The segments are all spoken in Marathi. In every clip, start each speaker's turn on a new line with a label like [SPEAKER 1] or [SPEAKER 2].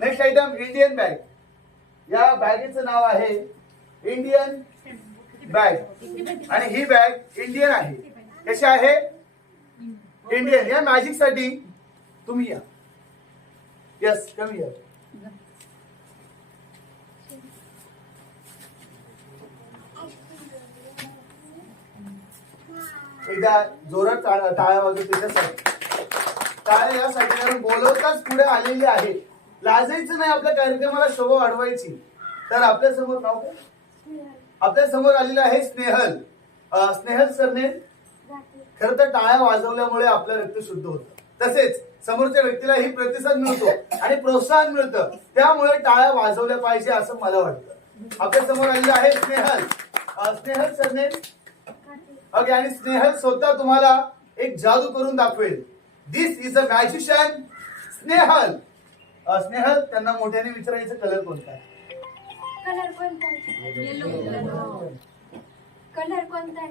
[SPEAKER 1] नेक्स्ट आयटम इंडियन बॅग या बॅगेचं नाव आहे इंडियन बॅग आणि ही बॅग इंडियन आहे. कशी आहे? इंडियन या मॅजिकसाठी तुम्ही या. यस कमी या एकदा जोरात टाळ्या वाजवते वाजवू त्याच्यासाठी. टाळ्या यासाठी बोलवताच पुढे आलेली आहे. लाजायचं नाही आपल्या कार्यक्रमाला शोभा वाढवायची. तर आपल्यासमोर नाव आपल्यासमोर आलेलं आहे स्नेहल. स्नेहल सरने खर तर टाळ्या वाजवल्यामुळे आपलं रक्त शुद्ध होतं. तसेच समोरच्या व्यक्तीलाही प्रतिसाद मिळतो आणि प्रोत्साहन मिळतं. त्यामुळे टाळ्या वाजवल्या पाहिजे असं मला वाटतं. आपल्यासमोर आलेलं आहे स्नेहल. स्नेहल सरने ओके आणि स्नेहल स्वतः तुम्हाला एक जादू करून दाखवेल. This is a magician Snehal. Snehal त्यांना मोठ्याने विचारायचं कलर कोणता? आहे
[SPEAKER 2] कलर कोणता? आहे कलर कोणता?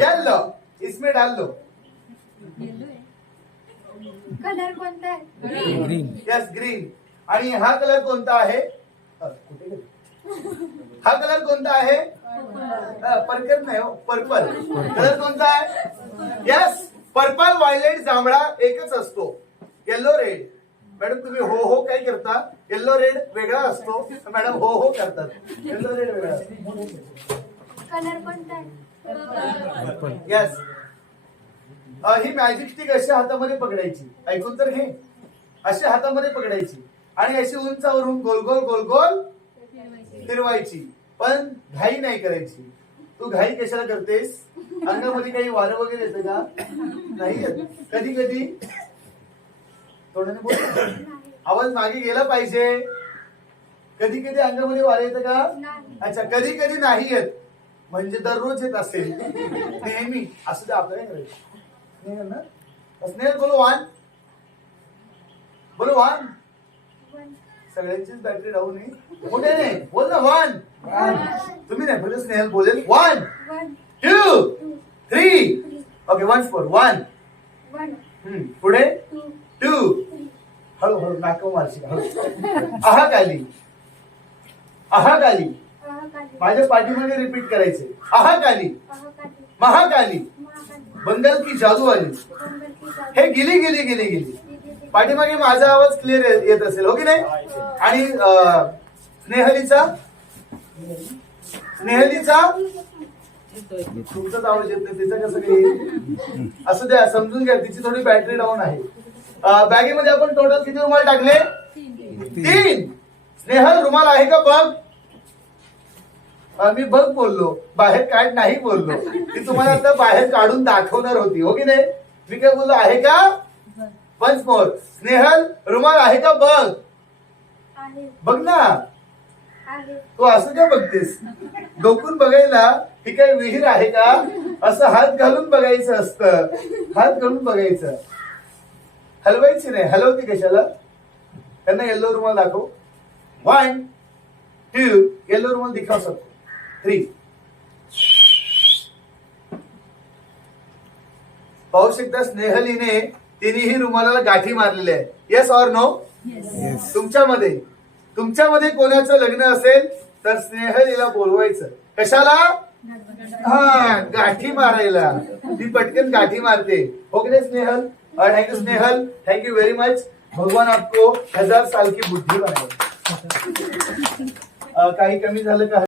[SPEAKER 1] येल्लो इसमें डाल दो.
[SPEAKER 2] कलर कोणता? आहे
[SPEAKER 1] यस ग्रीन आणि हा कलर कोणता आहे? हा कलर कोणता आहे? पर्पल नाही पर्पल. कलर कोणता आहे? यस पर्पल व्हायलेट जांभळा एकच असतो. येल्लो रेड मॅडम तुम्ही हो हो काय करता? येल्लो रेड वेगळा असतो. मॅडम हो हो करतात. येल्लो रेड वेगळा असतो.
[SPEAKER 2] कलर कोणता आहे
[SPEAKER 1] येस ही मॅजिक स्टिक अशी हातामध्ये पकडायची. ऐकून तर घे. अशी हातामध्ये पकडायची. आणि अशी उंचावरून गोल गोल गोल गोल फिरवायची. पण घाई नाही करायची. तू घाई कशाला करतेस? अंगामध्ये काही वारं वगैरे येतं का? नाही कधी कधी? तोंडाने बोल
[SPEAKER 2] नाही
[SPEAKER 1] आवाज मागे गेला पाहिजे. कधी कधी अंगामध्ये वारं येतं का?
[SPEAKER 2] नाही.
[SPEAKER 1] अच्छा कधी कधी नाही येत. म्हणजे दररोज येत असेल. नेहमी. असं ते आपल्याला करायचं. स्नेहल ना स्नेहल बोलो वान. बोलो वान. सगळ्यांचीच बॅटरी डाऊन आहे. मोठे नाही. बोल ना वन. तुम्ही नाही बोल स्नेहल बोलेल. One. Two. Three. Okay one four one.
[SPEAKER 2] One
[SPEAKER 1] पुढे?
[SPEAKER 2] टू
[SPEAKER 1] हळूहळू नाकं मारशील हळू. आहा काली आहा काली माझ्या पाठीमध्ये रिपीट करायचे. आहा आली.
[SPEAKER 2] महाकाली
[SPEAKER 1] महाकाली बंगाल की जादू आली. हे गेली गेली गेली गेली. पाठीमागे माझा आवाज क्लिअर येत असेल हो की नाही? आणि स्नेहलीचा? स्नेहलीचा? तुमचाच आवाज येत नाही तिचा कसं काही असं द्या समजून घ्या तिची थोडी बॅटरी डाऊन आहे. बॅगेमध्ये आपण टोटल किती रुमाल टाकले? तीन. स्नेहल रुमाल आहे का बघ? मी बघ बोललो. बाहेर काढ नाही बोललो. ती तुम्हाला आता बाहेर काढून दाखवणार होती. हो की नाही? मी काय बोललो आहे का? वन्स मोर स्नेहल रुमाल आहे का बघ?
[SPEAKER 2] आहे.
[SPEAKER 1] बघ ना.
[SPEAKER 2] आहे.
[SPEAKER 1] तू असं का बघतेस? डोकून बघायला ही काय विहीर आहे का? असं हात घालून बघायचं असतं. हात घालून बघायचं. हलवायची नाही हलवती कशाला त्यांना येल्लो रुमाल दाखव वन टू येल्लो रुमाल दिखाव सकतो थ्री पाहू शकता स्नेहलीने तिन्ही रुमालाला गाठी मारलेल्या आहे येस ऑर नो तुमच्यामध्ये तुमच्यामध्ये कोणाचं लग्न असेल तर स्नेहलीला बोलवायचं कशाला हा गाठी मारायला ती पटकन गाठी मारते हो की और thank thank you Snehal thank you very much भगवान आपको हजार साल की बुद्धी बनाए काही कमी झालं का?